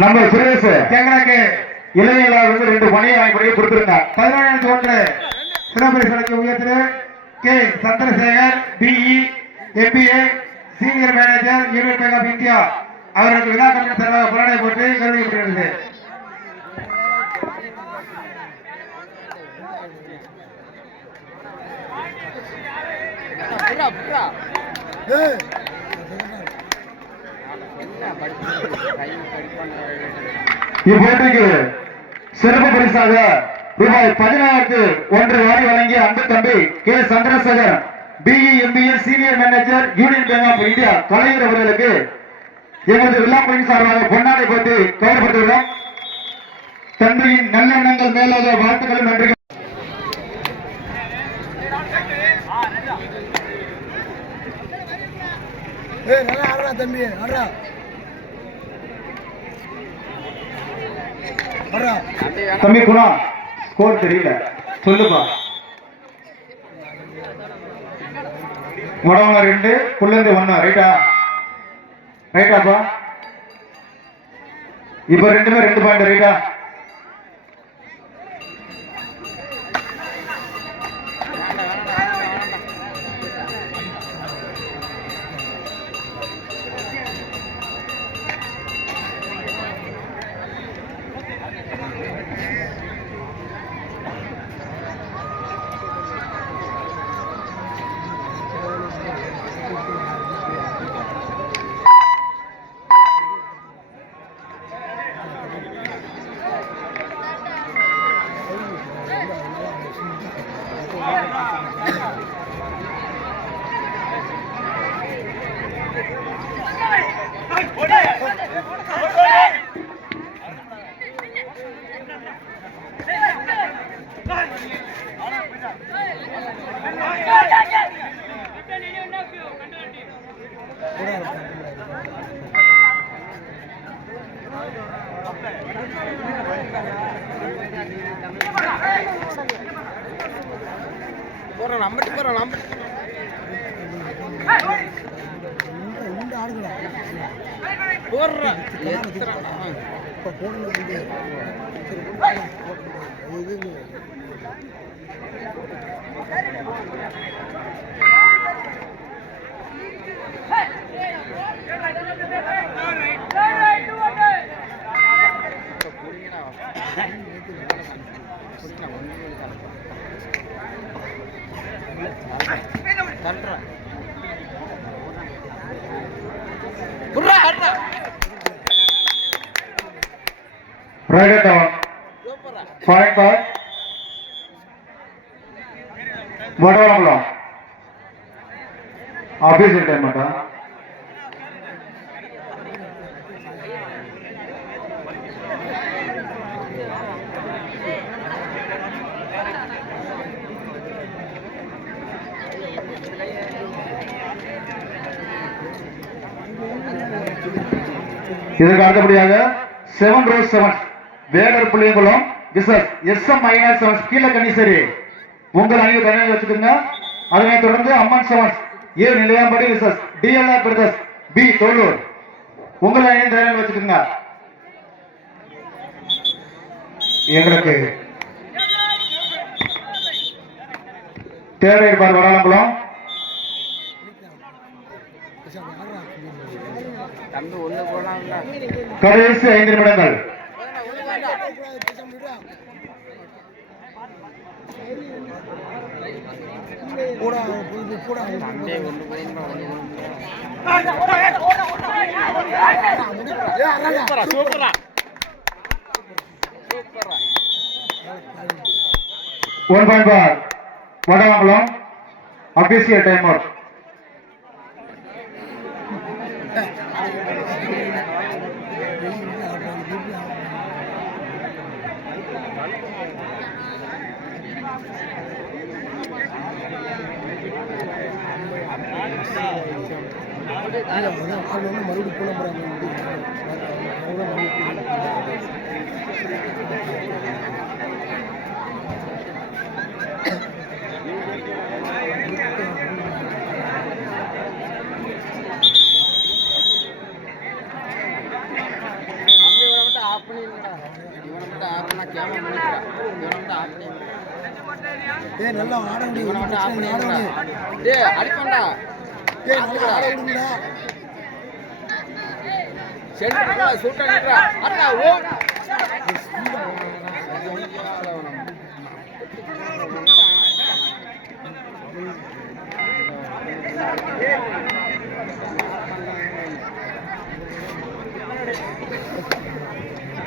நம்ம சுரேஷ் கேங்கராக்கு இளைஞர்களால் வந்து ரெண்டு பணியை வாங்கி கொடுத்துருங்க பதினேழாயிரத்தி ஒன்று சிறப்பு சடங்கு உயர்த்திரு K. Chandrasekhar BE MBA senior manager Union Bank of India. அவர்களுக்கு விழா கமிட்டி சார்பாக புலனை போட்டு கருதிக்கப்படுகிறது இப்போட்டிக்கு சிறப்பு பரிசாக ரூபாய் பதினாயிரத்து ஒன்று வாரி வழங்கிய அன்பு தம்பி K Chandrasekhar BE MBA senior manager Union Bank of India கலைஞர் அவர்களுக்கு எங்களது விழாக்களின் சார்பாக பொன்னாடை போட்டு கவரப்பட்டுள்ளோம் தந்தையின் நல்லெண்ணங்கள் மேலாக வாழ்த்துக்களும் நன்றி ஏய் நல்லா ஆடுறா தம்பி ஆடுறா. தம்பி குணா ஸ்கோர் தெரியல. சொல்லுப்பா. உடவங்க ரெண்டு புள்ளந்து ஒண்ணு ரைட்டா? ரைட்டாப்பா? இப்ப ரெண்டுமே ரெண்டு பாயிண்ட் ரைட்டா? போறோம் நம்பட்டி போறோம் நம்பட்டி இந்த இப்போ போடுறது இது right for Vadavalam office time மாட்டா இதற்கு அடுத்தபடியாக செவன் ரோஸ் செவன் வேடர் புள்ளியங்குளம் விசஸ் எஸ் எம் மைனர் செவன்ஸ் கீழ கணீசரி உங்கள் அணியை தனியாக வச்சுக்கோங்க. அதனைத் தொடர்ந்து அம்மன் செவன்ஸ் ஏ நிலையாம்படி விசஸ் டிஎல்ஆர் பிரதர்ஸ் பி தோலூர் உங்கள் அணியை தனியாக வச்சுக்கோங்க. எங்களுக்கு தேவை இருப்பார் வடாலங்குளம் கடைசி ஐந்து நிமிடங்கள். போடா புது போடா தம்பி ஒன்று போயிருந்தா சூப்பரா. One point for Vadamangalam official time out மறுபடியும் போன போறாங்க ஏய் நல்லா ஆட மட்டும் ஆஃப் ஆட முடியும். டேய், அடிப்பேன்டா. ஏய் நல்லா ஆட விடுங்கடா சென்டர்ல சூட்டை நிறுத்துறா. அடடா, ஓ.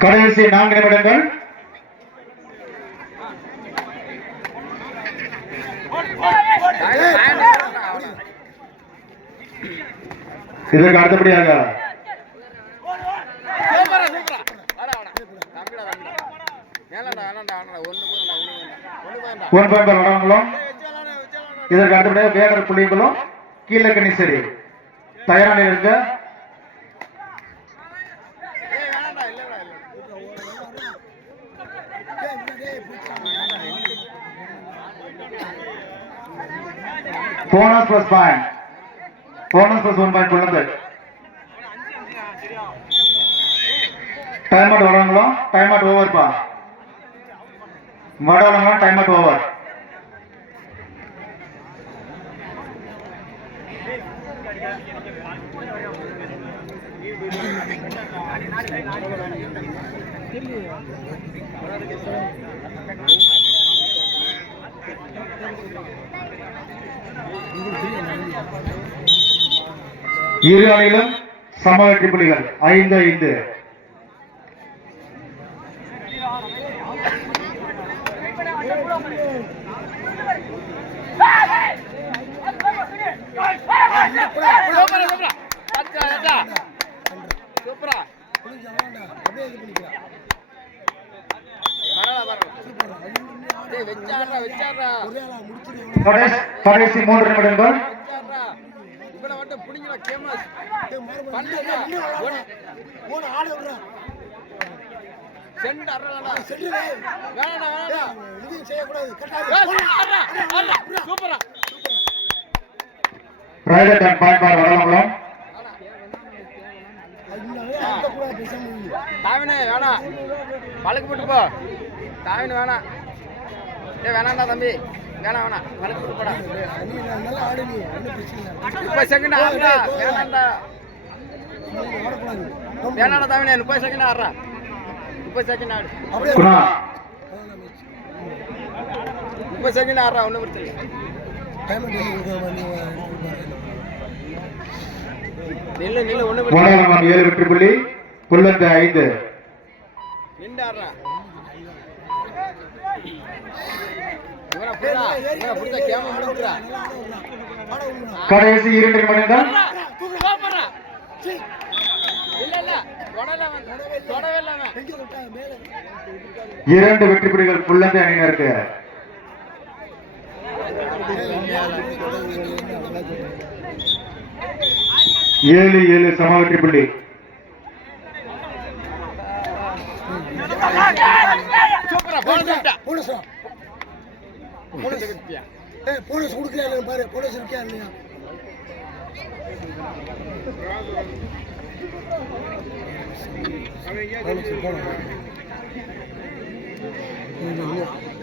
கடைசி நான்கு நிமிடங்கள் இதற்கு அடுத்தபடியாக வரவங்களும் இதற்கு அடுத்தபடியாக வேடர் புள்ளிகளும் கீழக்கணி சரி தயாராக இருக்க bonus plus point bonus plus one point உள்ளது time out Vadamangalam time out over பா. Vadamangalam time out over Thank you. இரு அணியிலும் சம வெற்றி புள்ளிகள். ஐந்து ஐந்து. கடைசி மூன்று நிமிடங்கள். பிடிங்கடா, கேமஸ். பண்ணுடா. ஓட. ஓட ஆட விடுறா. சென்ட் அறலடா. சென்று வேணாம்டா, வேணாம்டா. இது செய்யக்கூடாது. ஏய், கட்டாது. சூப்பரா. ரைடர் அண்ட் பாயிண்ட் பார். தாவினே, போட்டு போ. தாவினு வேணாம். ஏ வேணாம்டா தம்பி. வேணாம் வேணாம். போட்டு போடா. முப்பது செகண்ட் நீ ஆடக்கூடாது வேணாடா தாவினே முப்பது செகண்ட் ஆடுறா. முப்பது செகண்ட் ஆடு. முப்பது செகண்ட் ஆடுறா ஒன்றும் பிரச்சனை நில்லு நில்லு ஒன்றும் பிரச்சனை இல்லை. வடமங்கலம் ஏழு வெற்றி புள்ளி புல்லந்து ஐந்து. நின்று ஆடுறா இவனை புடுடா இவனை புடிச்சா கேம முடிஞ்சுடா நல்லா ஆட விடுறா ஆட விடுறா கடைசி இரண்டு நிமிடங்கள் சூப்பரா இல்ல இல்ல தொடல அவன் தொடவே இல்ல அவன் எங்க விட்டா மேல இரண்டு வெற்றி புள்ளிகள் புல்லந்து அணியினருக்கு. ஏழு ஏழு சம வெற்றி புள்ளி. சூப்பரா. போனஸா ஏய் போனஸ் கொடுக்கல இல்லையா பாரு போனஸ் இருக்கியா இல்லையா?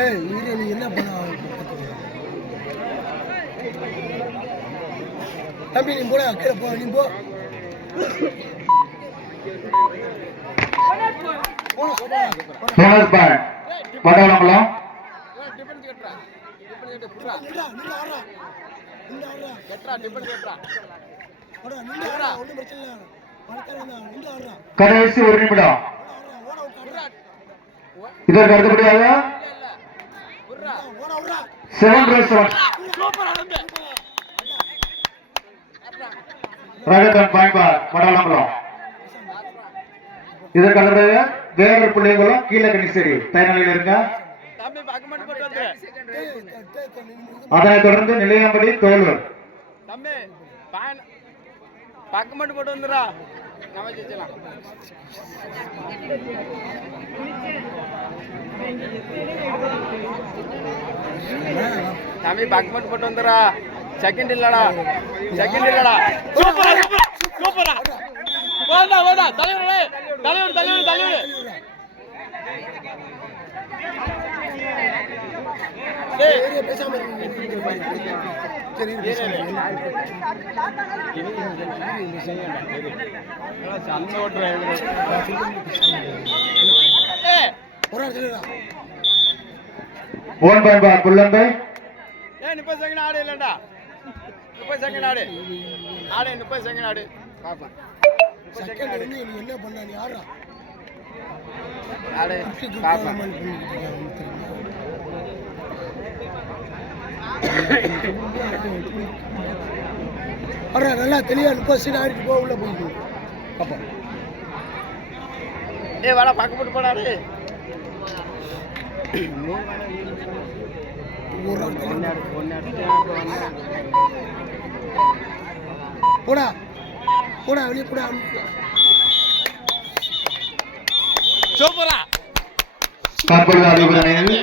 ஏய் இரு நீ என்ன பண்ண தம்பி நீ போட கீழே போ நீ போ. போனஸ் போனஸ் கட்டு புடுறா நில்லா நில்லா ஆடுறா. நில்லா ஆடுறா. கட்டுறா டிஃபன் கட்டுறா. போடா நில்லா ஆடுறா. ஒன்றும் பிரச்சனை இல்லை. வளர்த்தா நில்லா ஆடுறா. கடைசி ஒரு நிமிடம். ஓட இதற்கு அடுத்தபடியாக புடுறா ஓட விட்றா செவன் ரேஸ் செவன் சூப்பரா தம்பி ரகத்தன் பாயிண்ட் பார் வடமங்கலம் இதற்கு அடுத்தபடியாக வேறு பிள்ளைகளும் கீழக்கணிசேரி தயாரில் இருக்க தம்பி பக்கமட்டு போட்டு வந்துரு டேய் டேய், டேய், டேய், நீ இது அதனைத் தொடர்ந்து நிலையம்படி தோல்வர் தம்பி பான் பக்கமட்டு போட்டு வந்துடா நம்ம ஜெயிச்சலாம் தம்பி பக்கமட்டு போட்டு வந்துடா செகண்ட் இல்லடா. செகண்ட் இல்லடா. சூப்பரா சூப்பரா சூப்பரா. வேண்டா வேண்டா தலைவர் தலைவர் தலைவர் தலைவர். பேசாம. சரி இரு, பேசாம இரு. ஒரு ஆள் சொல்லுடா. ஓன் பண்பா குள்ளம்பை ஏ முப்பது செகண்ட் ஆடு இல்லைண்டா முப்பது செகண்ட் ஆடு. ஆடு முப்பது செகண்ட் ஆடு. பார்ப்பேன் செகண்ட் ஆடு. நீ என்ன பண்ண நீ ஆடுறா ஆடு பார்ப்பேன் ஆடுறா நல்லா தெளிவா முப்பது சீட் ஆடிட்டு போ உள்ள போயிட்டு அப்போ ஏ வாடா பக்கம் போட்டு தெளிவா. போடா. போடா வெளியே போடா சூப்பரா. தற்பொழுது